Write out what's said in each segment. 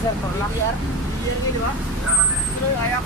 sir, torlak. BR nga, di ba? Sino yung ayak?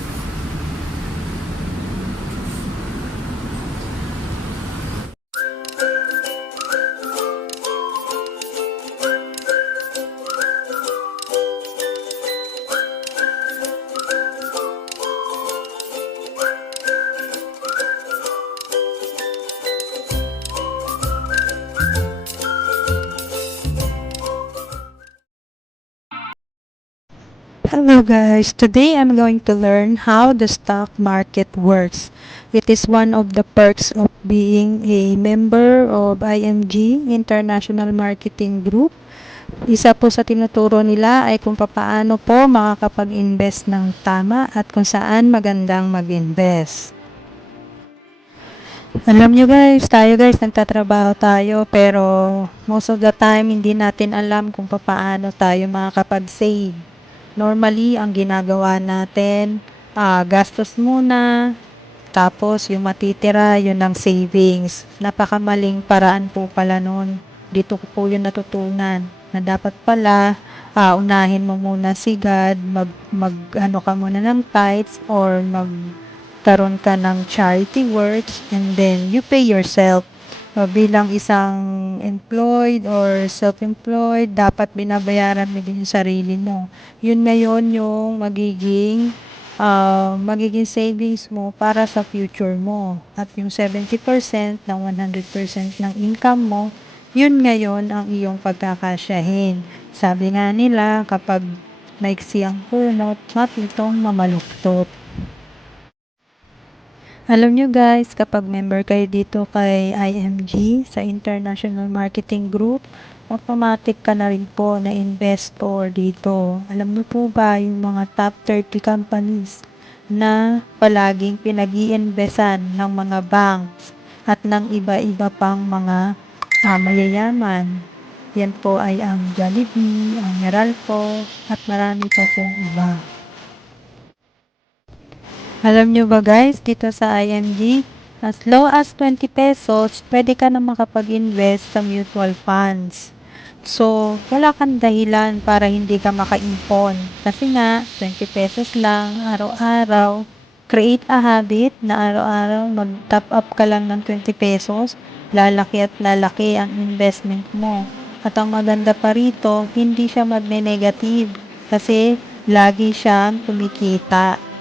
Hello guys, today I'm going to learn how the stock market works. It is one of the perks of being a member of IMG, International Marketing Group. Isa po sa tinuturo nila ay kung paano po makakapag-invest ng tama at kung saan magandang mag-invest. Alam nyo guys, nagtatrabaho tayo pero most of the time hindi natin alam kung paano tayo makakapag-save. Normally, ang ginagawa natin, gastos muna, tapos yung matitira, yun ang savings. Napakamaling paraan po pala nun. Dito ko po yun natutunan na dapat pala, unahin mo muna si God, ano ka muna ng tithes or magkaroon ka ng charity works and then you pay yourself. Bilang isang employed or self-employed, dapat binabayaran mo din yung sarili mo. Yun ngayon yung magiging savings mo para sa future mo. At yung 70% ng 100% ng income mo, yun ngayon ang iyong pagkakasyahin. Sabi nga nila, kapag maiksi ang punot, matutong mamaluktot. Alam nyo guys, kapag member kayo dito kay IMG sa International Marketing Group, automatic ka na rin po na investor dito. Alam nyo po ba yung mga top 30 companies na palaging pinag-i-investan ng mga banks at ng iba-iba pang mga mayayaman? Yan po ay ang Jollibee, ang Meralco, at marami pa pong iba. Alam nyo ba guys, dito sa IMG, as low as 20 pesos, pwede ka na makapag-invest sa mutual funds. So, wala kang dahilan para hindi ka maka-impon. Kasi nga, 20 pesos lang, araw-araw. Create a habit na araw-araw mag-top up ka lang ng 20 pesos. Lalaki at lalaki ang investment mo. At ang maganda pa rito, hindi siya magne-negative. Kasi, lagi siyang kumikita.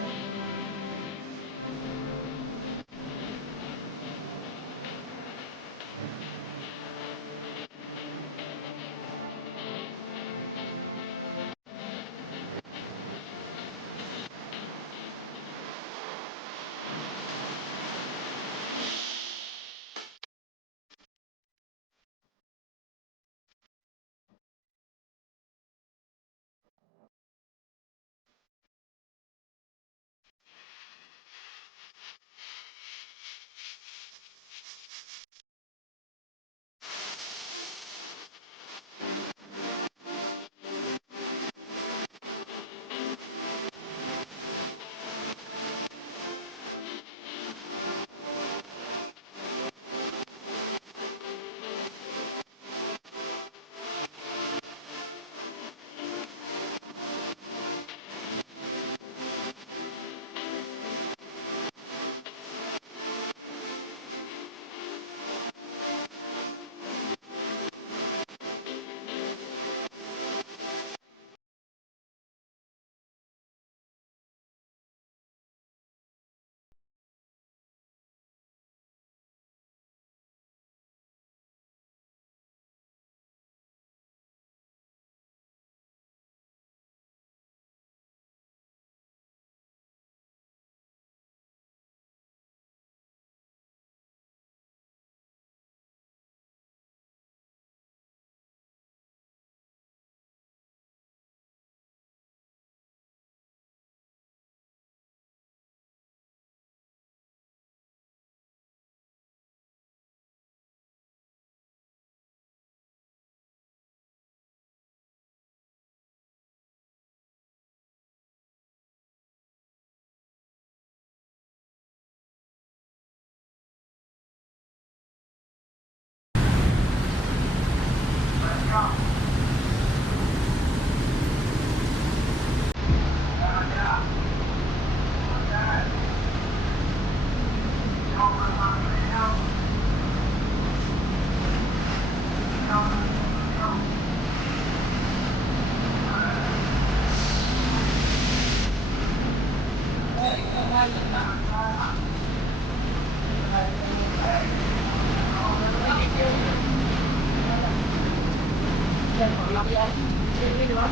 Ini di ba?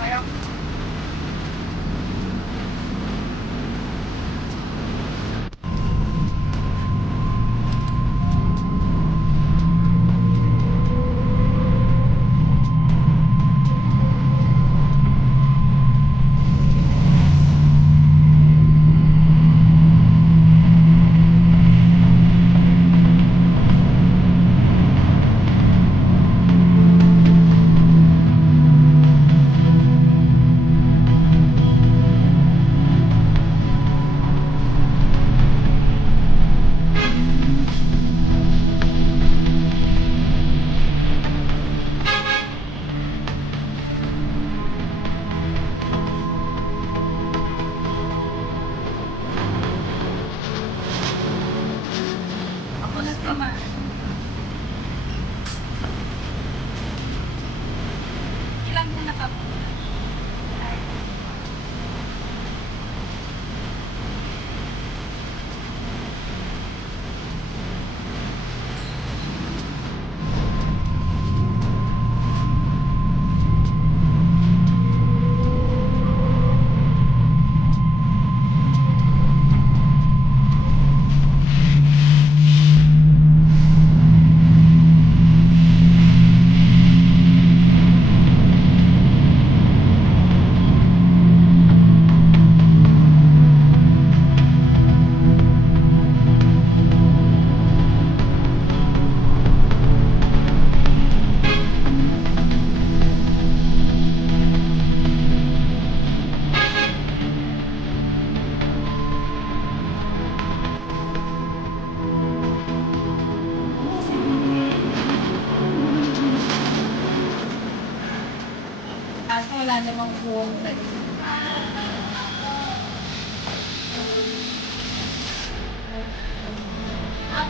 Ayaw. Ako na tama. Ilan mo na pa? Kaso wala namang buong sa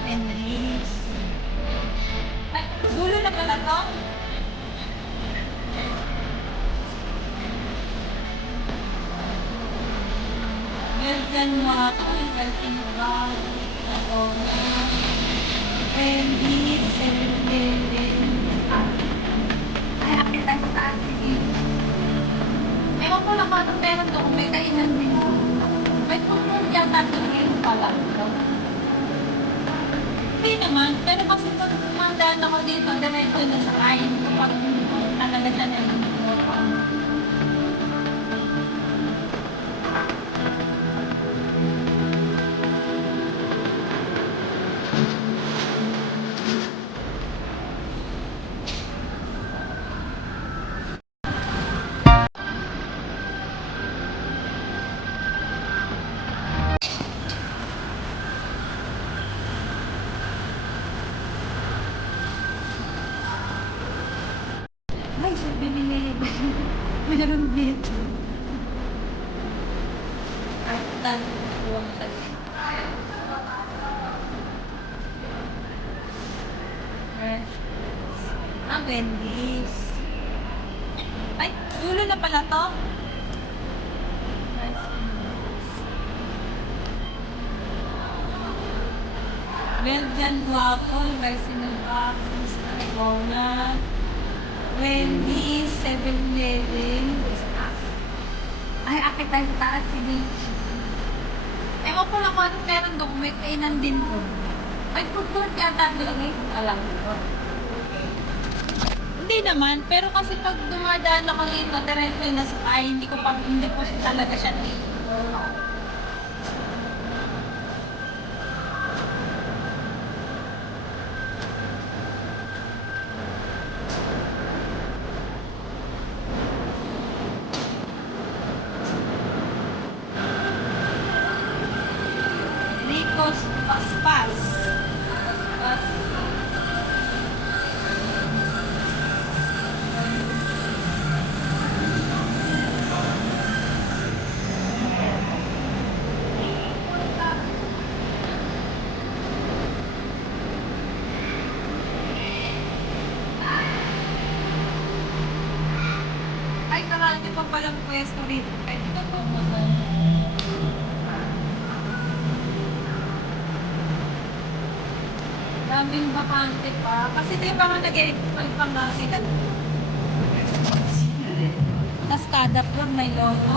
English. Ay, dulo na pala to? Belgian waffle, Belgian bag, ako na, Wendy, 7-Eleven. Ay, akit tayo sa taas, sige. Ewan ko lang kung meron doon, may kainan din. May food yata doon ngayon pala. Hindi naman, pero kasi pag kumandaan ako dito, diretso na sa kain ko pag talaga siya na yung ay, so binili. Meron dito. Ay, tanong buwang kasi. Wendy's. Ay, dulo na pala to? Belgian waffle, Belgian waffles, donut, Wendy's, 7-Eleven. Ay, akit tayo sa taas, sige. Ewan ko lang kung anong meron doon, may kainan din doon. Ay, food court yata doon eh. Alam ko. Hindi naman, pero kasi pag dumadaan ako dito, diretso na sa kain, hindi ko talaga siya dito. Nico's Paspas. Paspas. Ay, karami pa palang pwesto rito. Pwede ka po daming bakante pa. Kasi di ba nga nag-e-expand pa nga sila. kada floor may logo.